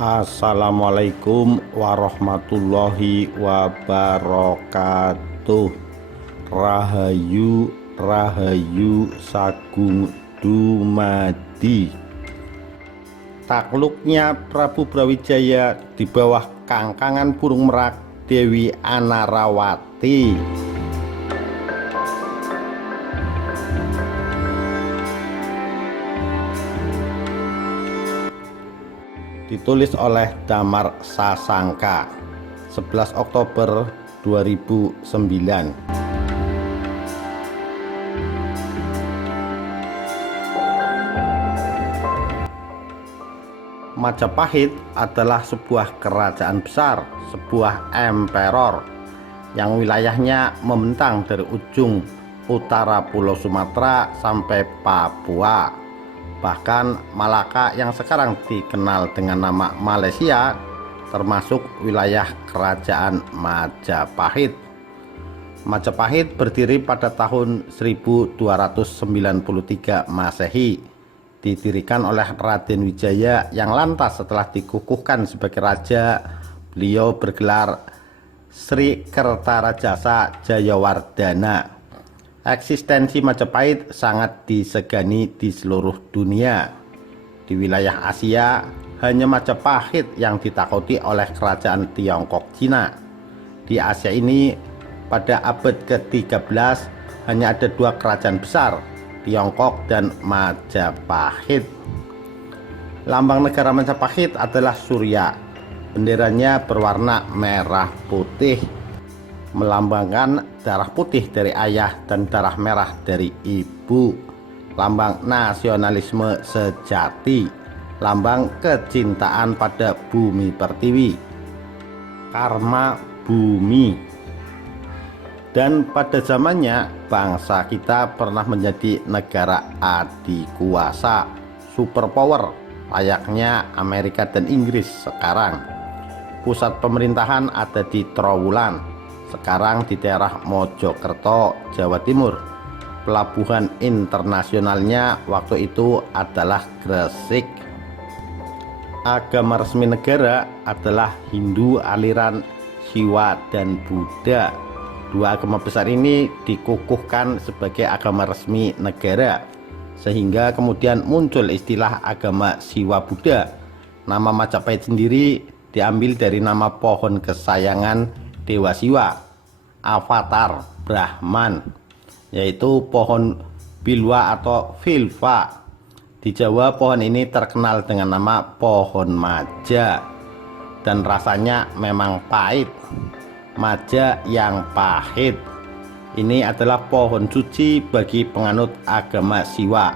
Assalamualaikum warahmatullahi wabarakatuh. Rahayu Rahayu Sagung Dumadi. Takluknya Prabu Brawijaya di bawah kangkangan burung merak Dewi Anarawati. Ditulis oleh Damar Sasangka, 11 Oktober 2009. Majapahit adalah sebuah kerajaan besar, sebuah emperor yang wilayahnya membentang dari ujung utara Pulau Sumatera sampai Papua. Bahkan Malaka yang sekarang dikenal dengan nama Malaysia termasuk wilayah kerajaan Majapahit. Majapahit berdiri pada tahun 1293 Masehi, didirikan oleh Raden Wijaya yang lantas setelah dikukuhkan sebagai raja, beliau bergelar Sri Kertarajasa Jayawardhana. Eksistensi Majapahit sangat disegani di seluruh dunia. Di wilayah Asia, hanya Majapahit yang ditakuti oleh kerajaan Tiongkok Cina. Di Asia ini, pada abad ke-13 hanya ada dua kerajaan besar, Tiongkok dan Majapahit. Lambang negara Majapahit adalah Surya. Benderanya berwarna merah putih, melambangkan darah putih dari ayah dan darah merah dari ibu. Lambang nasionalisme sejati, lambang kecintaan pada bumi pertiwi, karma bumi. Dan pada zamannya bangsa kita pernah menjadi negara adikuasa, superpower layaknya Amerika dan Inggris sekarang. Pusat pemerintahan ada di Trowulan, sekarang di daerah Mojokerto, Jawa Timur. Pelabuhan internasionalnya waktu itu adalah Gresik. Agama resmi negara adalah Hindu aliran Siwa dan Buddha. Dua agama besar ini dikukuhkan sebagai agama resmi negara, sehingga kemudian muncul istilah agama Siwa Buddha. Nama Majapahit sendiri diambil dari nama pohon kesayangan Dewa Siwa, avatar Brahman, yaitu pohon bilwa atau vilva. Di Jawa pohon ini terkenal dengan nama pohon maja dan rasanya memang pahit. Maja yang pahit ini adalah pohon suci bagi penganut agama Siwa,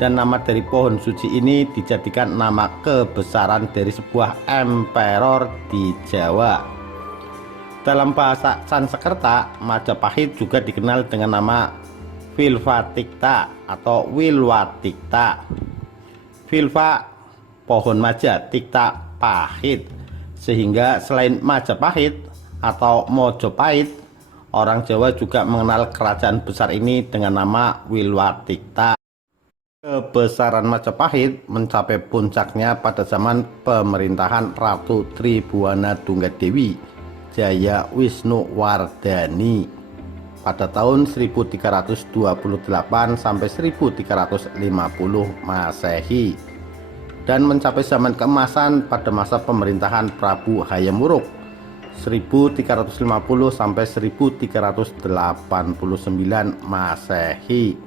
dan nama dari pohon suci ini dijadikan nama kebesaran dari sebuah emperor di Jawa. Dalam bahasa Sanskerta, Majapahit juga dikenal dengan nama Vilvatikta atau Wilwatikta. Vilva pohon maja, tikta pahit, sehingga selain Majapahit atau Mojopahit, orang Jawa juga mengenal kerajaan besar ini dengan nama Wilwatikta. Kebesaran Majapahit mencapai puncaknya pada zaman pemerintahan Ratu Tribhuwana Tunggadewi Jaya Wisnuwardhani pada tahun 1328 sampai 1350 Masehi, dan mencapai zaman keemasan pada masa pemerintahan Prabu Hayam Wuruk 1350 sampai 1389 Masehi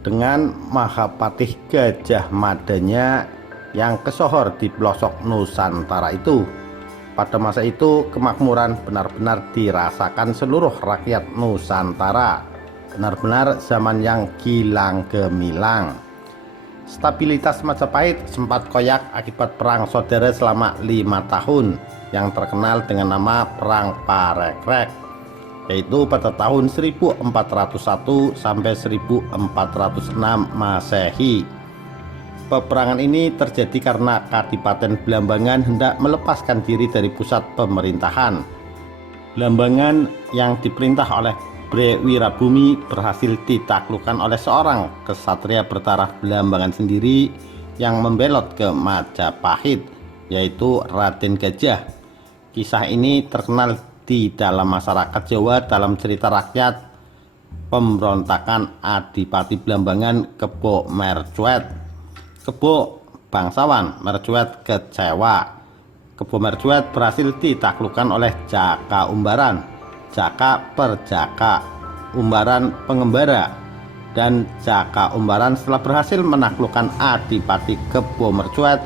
dengan Mahapatih Gajah Madanya yang kesohor di pelosok Nusantara itu. Pada masa itu kemakmuran benar-benar dirasakan seluruh rakyat Nusantara, benar-benar zaman yang gilang gemilang. Stabilitas Majapahit sempat koyak akibat perang saudara selama 5 tahun yang terkenal dengan nama Perang Parekrek, yaitu pada tahun 1401 sampai 1406 Masehi. Peperangan ini terjadi karena Kadipaten Blambangan hendak melepaskan diri dari pusat pemerintahan. Blambangan yang diperintah oleh Bre Wirabumi berhasil ditaklukkan oleh seorang kesatria bertaraf Blambangan sendiri yang membelot ke Majapahit, yaitu Raden Gajah. Kisah ini terkenal di dalam masyarakat Jawa dalam cerita rakyat pemberontakan Adipati Blambangan Kebo Mercuet. Kebo bangsawan, Mercuet kecewa. Kebo Mercuet berhasil ditaklukkan oleh Jaka Umbaran, Jaka Perjaka, Umbaran pengembara. Dan Jaka Umbaran setelah berhasil menaklukkan Adipati Kebo Mercuet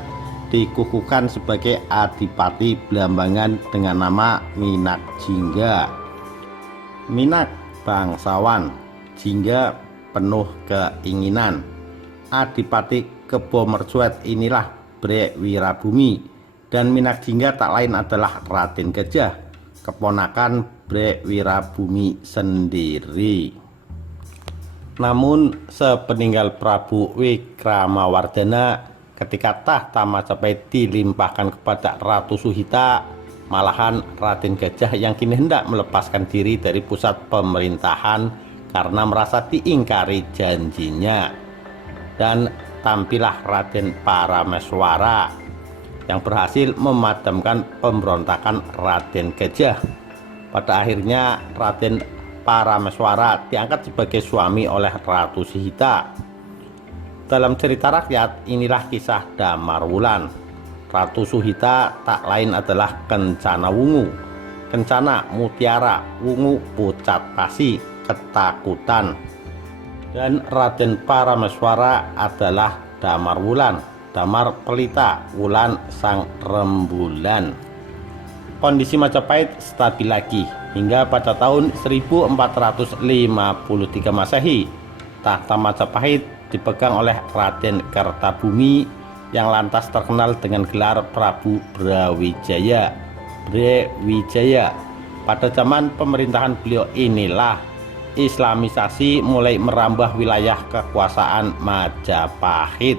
dikukuhkan sebagai Adipati Blambangan dengan nama Minak Jingga. Minak bangsawan, Jingga penuh keinginan. Adipati Kebo Mercuet inilah Bre Wirabumi, dan Minak Jingga tak lain adalah Raden Gajah, keponakan Bre Wirabumi sendiri. Namun sepeninggal Prabu Wikramawardhana, ketika tahta Majapahit dilimpahkan kepada Ratu Suhita, malahan Raden Gajah yang kini hendak melepaskan diri dari pusat pemerintahan karena merasa diingkari janjinya. Dan tampillah Raden Parameswara yang berhasil memadamkan pemberontakan Raden Gajah. Pada akhirnya Raden Parameswara diangkat sebagai suami oleh Ratu Suhita. Dalam cerita rakyat inilah kisah Damarwulan. Ratu Suhita tak lain adalah Kencana Wungu. Kencana mutiara, Wungu pucat pasi, ketakutan. Dan Raden Parameswara adalah Damarwulan, Damar pelita, Wulan sang rembulan. Kondisi Majapahit stabil lagi hingga pada tahun 1453 Masehi. Tahta Majapahit dipegang oleh Raden Kertabumi yang lantas terkenal dengan gelar Prabu Brawijaya. Brawijaya. Pada zaman pemerintahan beliau inilah Islamisasi mulai merambah wilayah kekuasaan Majapahit,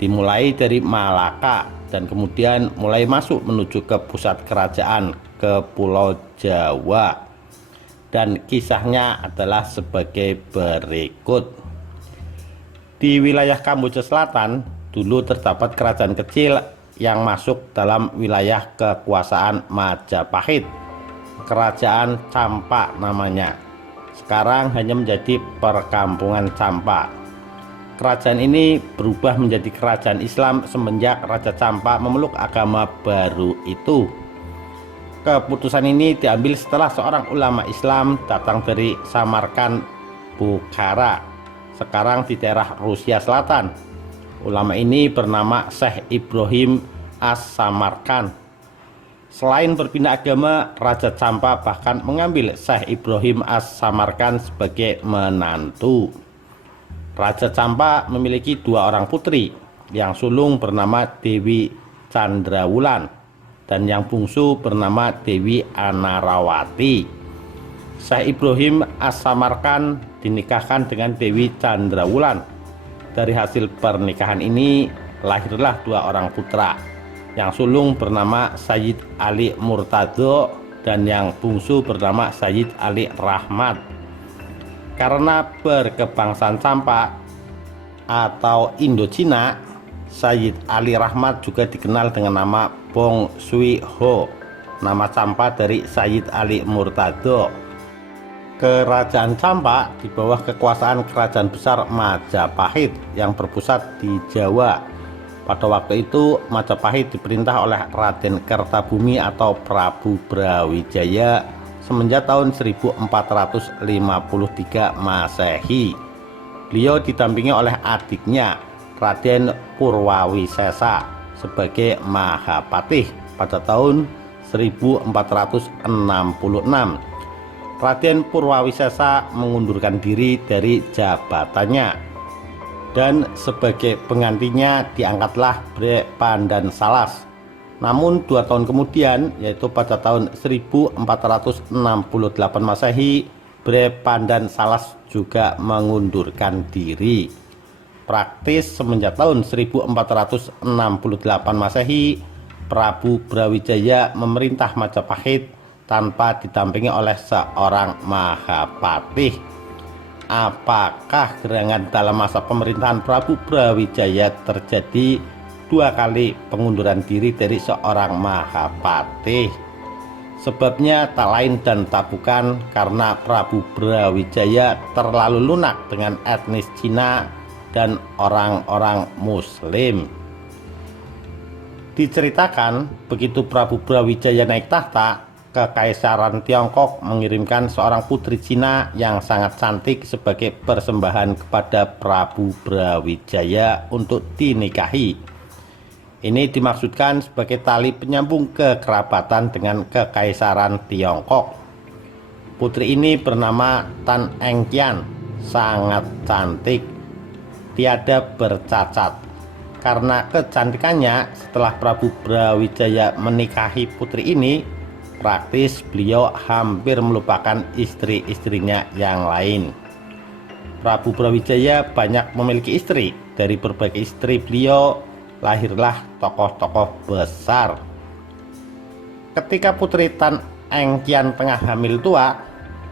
dimulai dari Malaka dan kemudian mulai masuk menuju ke pusat kerajaan ke Pulau Jawa. Dan kisahnya adalah sebagai berikut. Di wilayah Kamboja Selatan dulu terdapat kerajaan kecil yang masuk dalam wilayah kekuasaan Majapahit. Kerajaan Campa namanya. Sekarang hanya menjadi perkampungan Campa. Kerajaan ini berubah menjadi kerajaan Islam semenjak Raja Campa memeluk agama baru itu. Keputusan ini diambil setelah seorang ulama Islam datang dari Samarkand, Bukhara, sekarang di daerah Rusia Selatan. Ulama ini bernama Syekh Ibrahim As-Samarkand. Selain berpindah agama, Raja Campa bahkan mengambil Syekh Ibrahim As-Samarkand sebagai menantu. Raja Campa memiliki dua orang putri, yang sulung bernama Dewi Candrawulan dan yang bungsu bernama Dewi Anarawati. Syekh Ibrahim As-Samarkand dinikahkan dengan Dewi Candrawulan. Dari hasil pernikahan ini lahirlah dua orang putra, yang sulung bernama Sayyid Ali Murtado dan yang bungsu bernama Sayyid Ali Rahmat. Karena berkebangsaan Campa atau Indochina, Sayyid Ali Rahmat juga dikenal dengan nama Bong Sui Ho, nama Campa dari Sayyid Ali Murtado. Kerajaan Campa di bawah kekuasaan Kerajaan Besar Majapahit yang berpusat di Jawa. Pada waktu itu Majapahit diperintah oleh Raden Kertabumi atau Prabu Brawijaya semenjak tahun 1453 Masehi. Beliau didampingi oleh adiknya Raden Purwawisesa sebagai Mahapatih pada tahun 1466. Raden Purwawisesa mengundurkan diri dari jabatannya dan sebagai penggantinya diangkatlah Bre Pandan Salas. Namun 2 tahun kemudian, yaitu pada tahun 1468 Masehi, Bre Pandan Salas juga mengundurkan diri. Praktis semenjak tahun 1468 Masehi, Prabu Brawijaya memerintah Majapahit tanpa didampingi oleh seorang Mahapatih. Apakah gerangan dalam masa pemerintahan Prabu Brawijaya terjadi 2 kali pengunduran diri dari seorang Mahapatih. Sebabnya tak lain dan tak bukan karena Prabu Brawijaya terlalu lunak dengan etnis Cina dan orang-orang Muslim. Diceritakan begitu Prabu Brawijaya naik tahta, Kekaisaran Tiongkok mengirimkan seorang putri Cina yang sangat cantik sebagai persembahan kepada Prabu Brawijaya untuk dinikahi. Ini dimaksudkan sebagai tali penyambung kekerabatan dengan Kekaisaran Tiongkok. Putri ini bernama Tan Engkian, sangat cantik, tiada bercacat. Karena kecantikannya, setelah Prabu Brawijaya menikahi putri ini, praktis beliau hampir melupakan istri-istrinya yang lain. Prabu Brawijaya banyak memiliki istri. Dari berbagai istri beliau lahirlah tokoh-tokoh besar. Ketika putri Tan Engkian tengah hamil tua,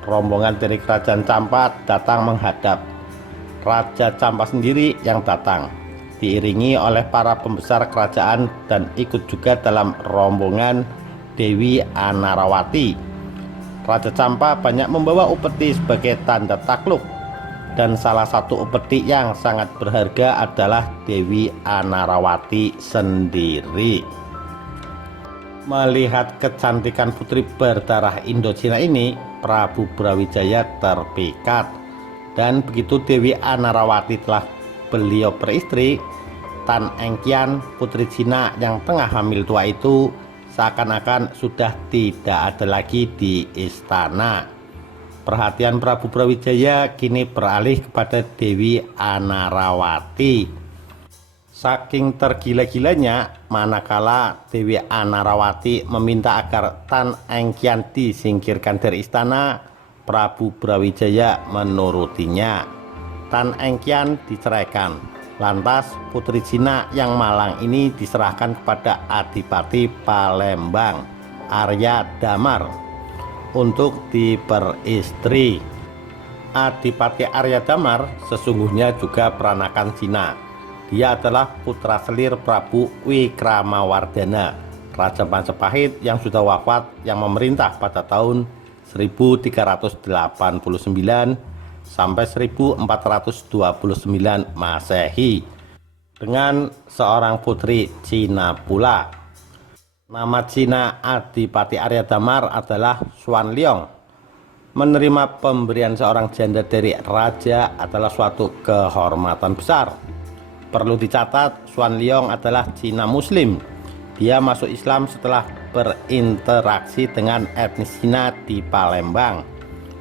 rombongan dari kerajaan Campa datang menghadap. Raja Campa sendiri yang datang, diiringi oleh para pembesar kerajaan dan ikut juga dalam rombongan Dewi Anarawati. Raja Campa banyak membawa upeti sebagai tanda takluk, dan salah satu upeti yang sangat berharga adalah Dewi Anarawati sendiri. Melihat kecantikan putri berdarah Indochina ini, Prabu Brawijaya terpikat, dan begitu Dewi Anarawati telah beliau beristri, Tan Engkian, putri Cina yang tengah hamil tua itu seakan-akan sudah tidak ada lagi di istana. Perhatian Prabu Brawijaya kini beralih kepada Dewi Anarawati. Saking tergila-gilanya, manakala Dewi Anarawati meminta agar Tan Engkian disingkirkan dari istana, Prabu Brawijaya menurutinya. Tan Engkian diceraikan. Lantas putri Cina yang malang ini diserahkan kepada Adipati Palembang, Arya Damar, untuk diperistri. Adipati Arya Damar sesungguhnya juga peranakan Cina. Dia adalah putra selir Prabu Wikramawardhana, Raja Majapahit yang sudah wafat, yang memerintah pada tahun 1389 sampai 1429 Masehi, dengan seorang putri Cina pula. Nama Cina Adipati Arya Damar adalah Xuan Liong. Menerima pemberian seorang janda dari raja adalah suatu kehormatan besar. Perlu dicatat, Xuan Liong adalah Cina Muslim. Dia masuk Islam setelah berinteraksi dengan etnis Cina di Palembang,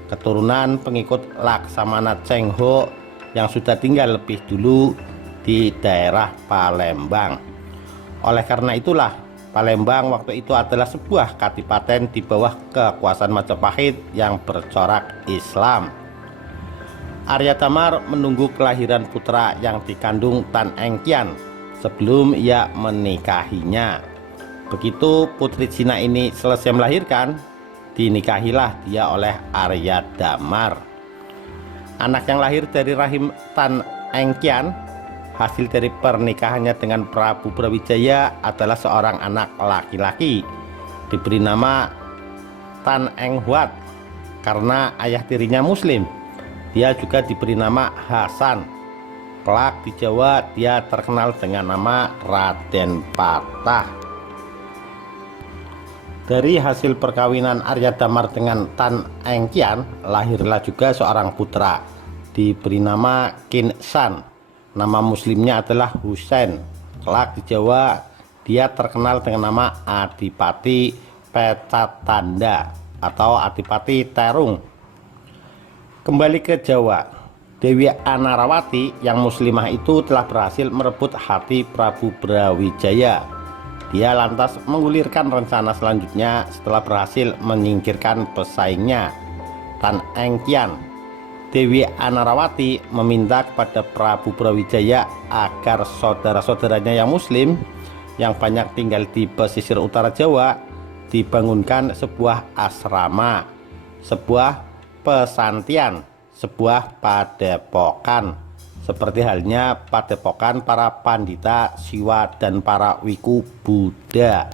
keturunan pengikut Laksamana Cheng Ho yang sudah tinggal lebih dulu di daerah Palembang. Oleh karena itulah, Palembang waktu itu adalah sebuah kadipaten di bawah kekuasaan Majapahit yang bercorak Islam. Arya Damar menunggu kelahiran putra yang dikandung Tan Engkian sebelum ia menikahinya. Begitu putri Cina ini selesai melahirkan, dinikahilah dia oleh Arya Damar. Anak yang lahir dari rahim Tan Engkian hasil dari pernikahannya dengan Prabu Brawijaya adalah seorang anak laki-laki, diberi nama Tan Eng Huat karena ayah tirinya Muslim. Dia juga diberi nama Hasan. Kelak di Jawa dia terkenal dengan nama Raden Patah. Dari hasil perkawinan Arya Damar dengan Tan Engkian, lahirlah juga seorang putra, diberi nama Kin San. Nama muslimnya adalah Husain. Kelak di Jawa, dia terkenal dengan nama Adipati Pecatanda atau Adipati Terung. Kembali ke Jawa, Dewi Anarawati yang muslimah itu telah berhasil merebut hati Prabu Brawijaya. Dia lantas menggulirkan rencana selanjutnya setelah berhasil menyingkirkan pesaingnya, Tan Engkian. Dewi Anarawati meminta kepada Prabu Brawijaya agar saudara-saudaranya yang Muslim yang banyak tinggal di pesisir utara Jawa dibangunkan sebuah asrama, sebuah pesantian, sebuah padepokan, seperti halnya padepokan para pandita Siwa dan para wiku Buddha.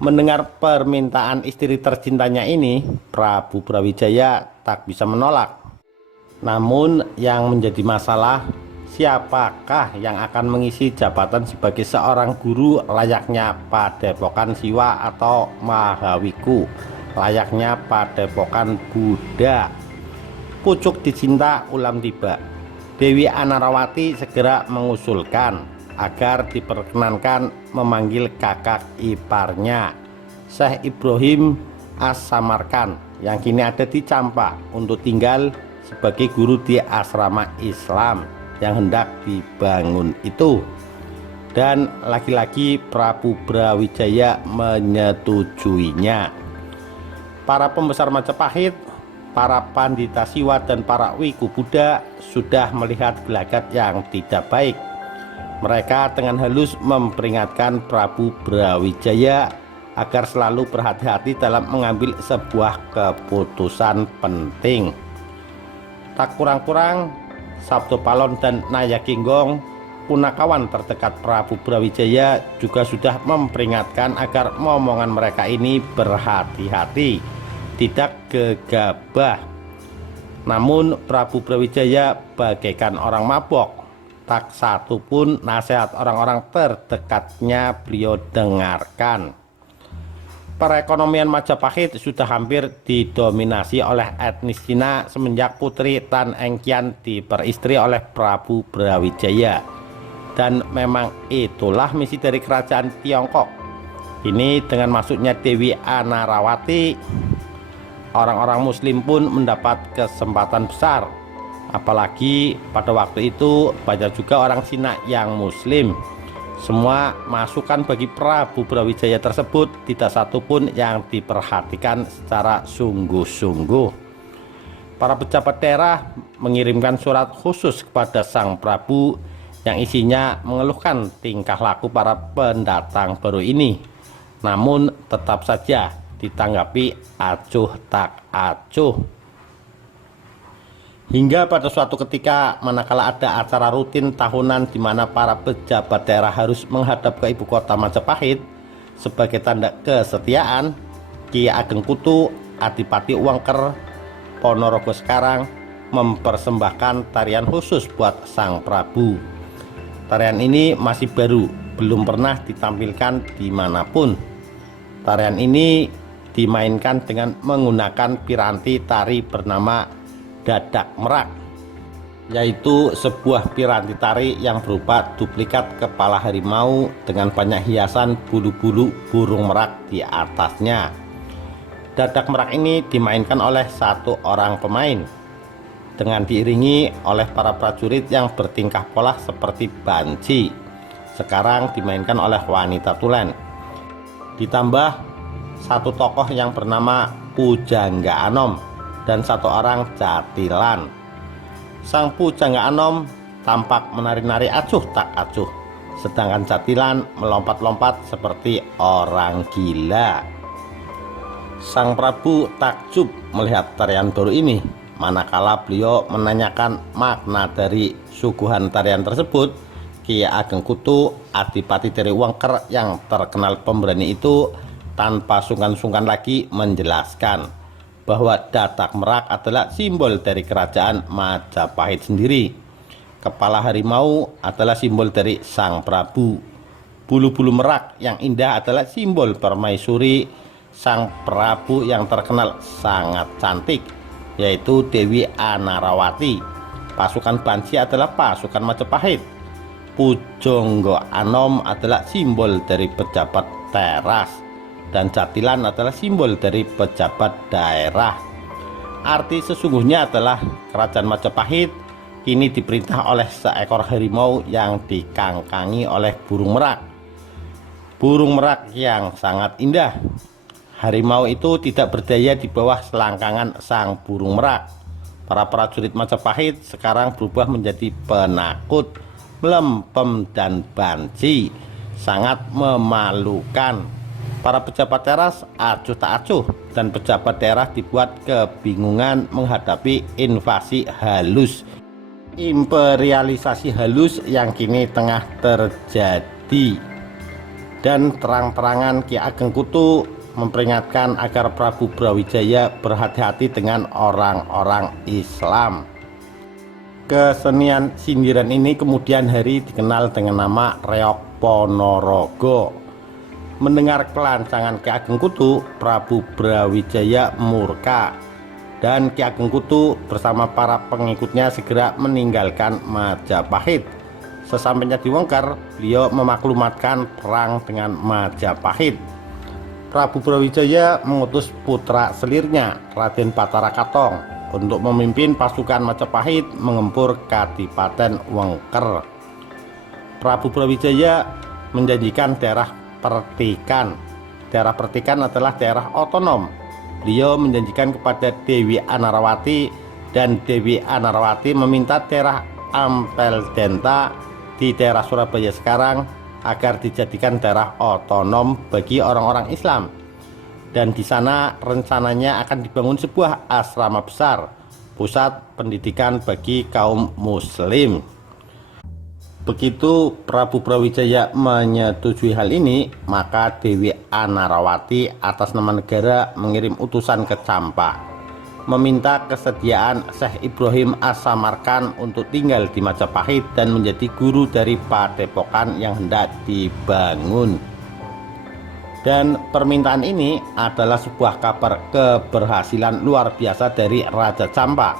Mendengar permintaan istri tercintanya ini, Prabu Brawijaya tak bisa menolak. Namun yang menjadi masalah, siapakah yang akan mengisi jabatan sebagai seorang guru layaknya padepokan Siwa atau Mahawiku, layaknya padepokan Buddha? Pucuk dicinta ulam tiba. Dewi Anarawati segera mengusulkan agar diperkenankan memanggil kakak iparnya, Syekh Ibrahim As-Samarkan, yang kini ada di Campa, untuk tinggal sebagai guru di asrama Islam yang hendak dibangun itu. Dan lagi-lagi Prabu Brawijaya menyetujuinya. Para pembesar Majapahit, para pandita Siwa dan para wiku Buddha sudah melihat gelagat yang tidak baik. Mereka dengan halus memperingatkan Prabu Brawijaya agar selalu berhati-hati dalam mengambil sebuah keputusan penting. Tak kurang-kurang, Sabto Palon dan Nayakinggong, punakawan terdekat Prabu Brawijaya, juga sudah memperingatkan agar momongan mereka ini berhati-hati, tidak gegabah. Namun Prabu Brawijaya bagaikan orang mabok, tak satu pun nasihat orang-orang terdekatnya beliau dengarkan. Perekonomian Majapahit sudah hampir didominasi oleh etnis Cina semenjak putri Tan Engkian diperistri oleh Prabu Brawijaya. Dan memang itulah misi dari kerajaan Tiongkok. Ini dengan masuknya Dewi Anarawati, orang-orang Muslim pun mendapat kesempatan besar. Apalagi pada waktu itu banyak juga orang Cina yang Muslim. Semua masukan bagi Prabu Brawijaya tersebut tidak satu pun yang diperhatikan secara sungguh-sungguh. Para pejabat daerah mengirimkan surat khusus kepada Sang Prabu yang isinya mengeluhkan tingkah laku para pendatang baru ini. Namun tetap saja ditanggapi acuh tak acuh. Hingga pada suatu ketika, manakala ada acara rutin tahunan di mana para pejabat daerah harus menghadap ke ibu kota Majapahit sebagai tanda kesetiaan, Ki Ageng Kutu Adipati Wengker Ponorogo sekarang mempersembahkan tarian khusus buat Sang Prabu. Tarian ini masih baru, belum pernah ditampilkan dimanapun. Tarian ini dimainkan dengan menggunakan piranti tari bernama Dadak Merak, yaitu sebuah piranti tari yang berupa duplikat kepala harimau dengan banyak hiasan bulu-bulu burung merak di atasnya. Dadak Merak ini dimainkan oleh satu orang pemain dengan diiringi oleh para prajurit yang bertingkah pola seperti banci. Sekarang dimainkan oleh wanita tulen. Ditambah satu tokoh yang bernama Pujangga Anom dan satu orang jatilan. Sang Pujangga Anom tampak menari-nari acuh tak acuh, sedangkan jatilan melompat-lompat seperti orang gila. Sang Prabu takjub melihat tarian baru ini. Manakala beliau menanyakan makna dari suguhan tarian tersebut, Ki Ageng Kutu Adipati Teri Wengker yang terkenal pemberani itu tanpa sungkan-sungkan lagi menjelaskan bahwa Dadak Merak adalah simbol dari kerajaan Majapahit sendiri. Kepala harimau adalah simbol dari Sang Prabu. Bulu-bulu merak yang indah adalah simbol permaisuri Sang Prabu yang terkenal sangat cantik, yaitu Dewi Anarawati. Pasukan Banci adalah pasukan Majapahit. Pujangga Anom adalah simbol dari pejabat teras, dan jatilan adalah simbol dari pejabat daerah. Arti sesungguhnya adalah kerajaan Majapahit kini diperintah oleh seekor harimau yang dikangkangi oleh burung merak. Burung merak yang sangat indah. Harimau itu tidak berdaya di bawah selangkangan sang burung merak. Para prajurit Majapahit sekarang berubah menjadi penakut, melempem dan banci. Sangat memalukan. Para pejabat teras acuh tak acuh, dan pejabat daerah dibuat kebingungan menghadapi invasi halus imperialisasi halus yang kini tengah terjadi. Dan terang-terangan Ki Ageng Kutu memperingatkan agar Prabu Brawijaya berhati-hati dengan orang-orang Islam. Kesenian sindiran ini kemudian hari dikenal dengan nama Reok Ponorogo. Mendengar kelancangan Ki Ageng Kutu, Prabu Brawijaya murka, dan Ki Ageng Kutu bersama para pengikutnya segera meninggalkan Majapahit. Sesampainya di Wongker, beliau memaklumatkan perang dengan Majapahit. Prabu Brawijaya mengutus putra selirnya, Raden Batara Katong, untuk memimpin pasukan Majapahit mengempur Kadipaten Wengker. Prabu Brawijaya menjanjikan daerah Pertikan. Daerah Pertikan adalah daerah otonom. Beliau menjanjikan kepada Dewi Anarawati, dan Dewi Anarawati meminta daerah Ampel Denta di daerah Surabaya sekarang agar dijadikan daerah otonom bagi orang-orang Islam. Dan di sana rencananya akan dibangun sebuah asrama besar, pusat pendidikan bagi kaum muslim. Begitu Prabu Brawijaya menyetujui hal ini, maka Dewi Anarawati atas nama negara mengirim utusan ke Campak, meminta kesediaan Syekh Ibrahim As-Samarkand untuk tinggal di Majapahit dan menjadi guru dari padepokan yang hendak dibangun. Dan permintaan ini adalah sebuah kabar keberhasilan luar biasa dari Raja Campak.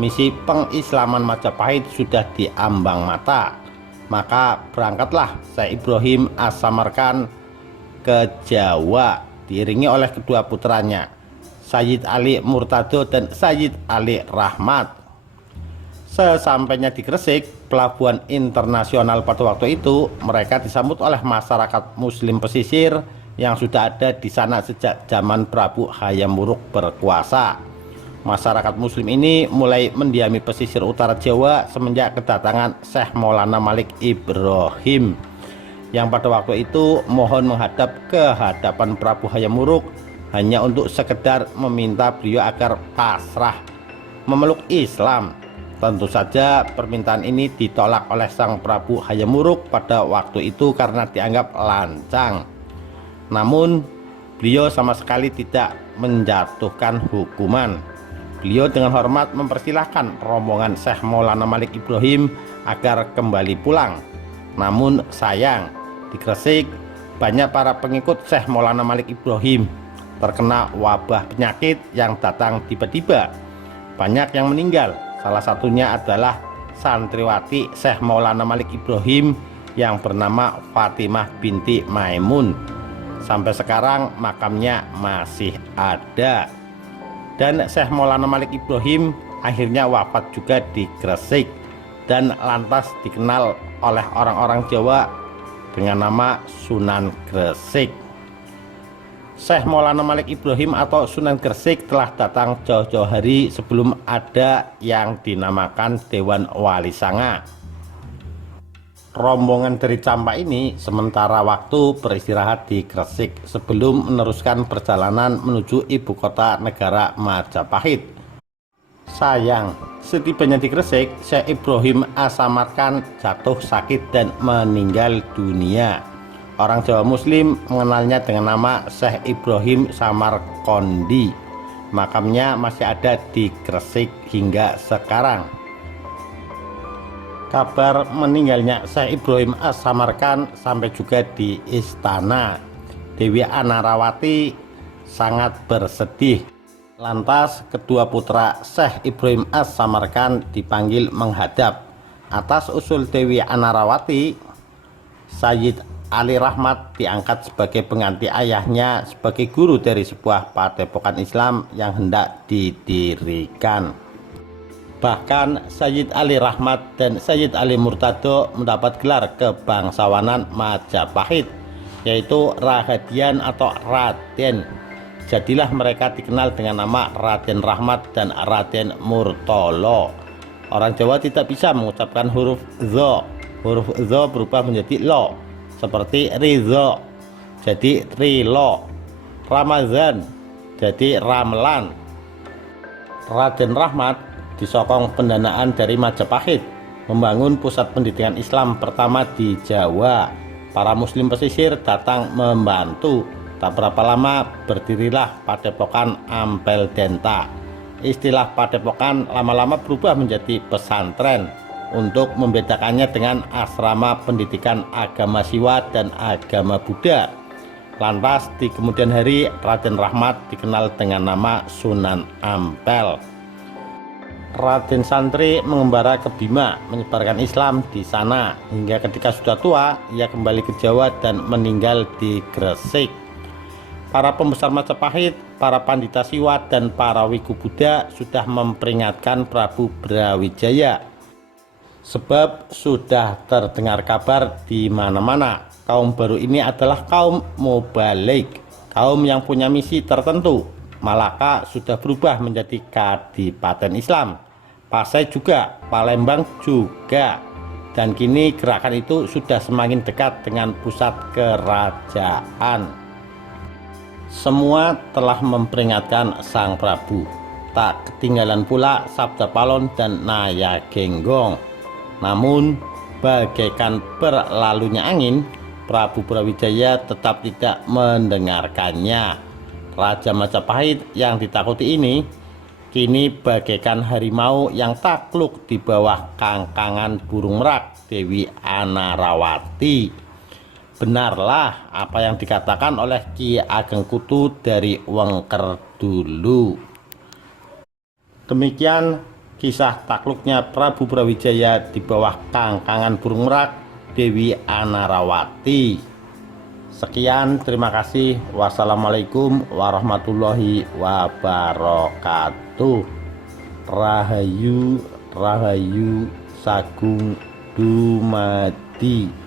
Misi pengislaman Majapahit sudah diambang mata. Maka berangkatlah Syekh Ibrahim As-Samarkand ke Jawa diiringi oleh kedua putranya, Sayyid Ali Murtado dan Sayyid Ali Rahmat. Sesampainya di Gresik, pelabuhan internasional pada waktu itu, mereka disambut oleh masyarakat muslim pesisir yang sudah ada di sana sejak zaman Prabu Hayam Wuruk berkuasa. Masyarakat muslim ini mulai mendiami pesisir utara Jawa semenjak kedatangan Syekh Maulana Malik Ibrahim, yang pada waktu itu mohon menghadap ke hadapan Prabu Hayam Wuruk hanya untuk sekedar meminta beliau agar pasrah memeluk Islam. Tentu saja permintaan ini ditolak oleh sang Prabu Hayam Wuruk pada waktu itu karena dianggap lancang. Namun beliau sama sekali tidak menjatuhkan hukuman. Beliau dengan hormat mempersilahkan rombongan Syekh Maulana Malik Ibrahim agar kembali pulang. Namun sayang, di Gresik banyak para pengikut Syekh Maulana Malik Ibrahim terkena wabah penyakit yang datang tiba-tiba. Banyak yang meninggal, salah satunya adalah santriwati Syekh Maulana Malik Ibrahim yang bernama Fatimah binti Maimun. Sampai sekarang makamnya masih ada. Dan Syekh Maulana Malik Ibrahim akhirnya wafat juga di Gresik dan lantas dikenal oleh orang-orang Jawa dengan nama Sunan Gresik. Syekh Maulana Malik Ibrahim atau Sunan Gresik telah datang jauh-jauh hari sebelum ada yang dinamakan Dewan Wali Sanga. Rombongan dari Campak ini sementara waktu beristirahat di Gresik sebelum meneruskan perjalanan menuju ibu kota negara Majapahit. Sayang, setibanya di Gresik, Syekh Ibrahim As-Samarkand jatuh sakit dan meninggal dunia. Orang Jawa Muslim mengenalnya dengan nama Syekh Ibrahim Samarkondi. Makamnya masih ada di Gresik hingga sekarang. Kabar meninggalnya Syekh Ibrahim As-Samarkand sampai juga di istana. Dewi Anarawati sangat bersedih. Lantas kedua putra Syekh Ibrahim As-Samarkand dipanggil menghadap. Atas usul Dewi Anarawati, Sayyid Ali Rahmat diangkat sebagai pengganti ayahnya sebagai guru dari sebuah padepokan Islam yang hendak didirikan. Bahkan Sayyid Ali Rahmat dan Sayyid Ali Murtado mendapat gelar kebangsawanan Majapahit, yaitu Rahadian atau Raden. Jadilah mereka dikenal dengan nama Raden Rahmat dan Raden Murtolo. Orang Jawa tidak bisa mengucapkan huruf zo. Huruf zo berubah menjadi lo, seperti Ridho jadi Rilo, Ramazan jadi Ramlan. Raden Rahmat disokong pendanaan dari Majapahit membangun pusat pendidikan Islam pertama di Jawa. Para muslim pesisir datang membantu. Tak berapa lama berdirilah Padepokan Ampel Denta. Istilah padepokan lama-lama berubah menjadi pesantren untuk membedakannya dengan asrama pendidikan agama Siwa dan agama Buddha. Lantas di kemudian hari Raden Rahmat dikenal dengan nama Sunan Ampel. Raden Santri mengembara ke Bima menyebarkan Islam di sana hingga ketika sudah tua ia kembali ke Jawa dan meninggal di Gresik. Para pembesar Majapahit, para pandita Siwa dan para wiku Buddha sudah memperingatkan Prabu Brawijaya, sebab sudah terdengar kabar di mana-mana kaum baru ini adalah kaum mubalik, kaum yang punya misi tertentu. Malaka sudah berubah menjadi Kadipaten Islam, Pasai juga, Palembang juga, dan kini gerakan itu sudah semakin dekat dengan pusat kerajaan. Semua telah memperingatkan Sang Prabu. Tak ketinggalan pula Sabda Palon dan Naya Genggong. Namun bagaikan berlalunya angin, Prabu Brawijaya tetap tidak mendengarkannya. Raja Majapahit yang ditakuti ini kini bagaikan harimau yang takluk di bawah kangkangan burung merak Dewi Anarawati. Benarlah apa yang dikatakan oleh Ki Ageng Kutu dari Wengker dulu. Demikian kisah takluknya Prabu Brawijaya di bawah kangkangan burung merak Dewi Anarawati. Sekian, terima kasih. Wassalamualaikum warahmatullahi wabarakatuh. Rahayu, Rahayu, Sagung Dumadi.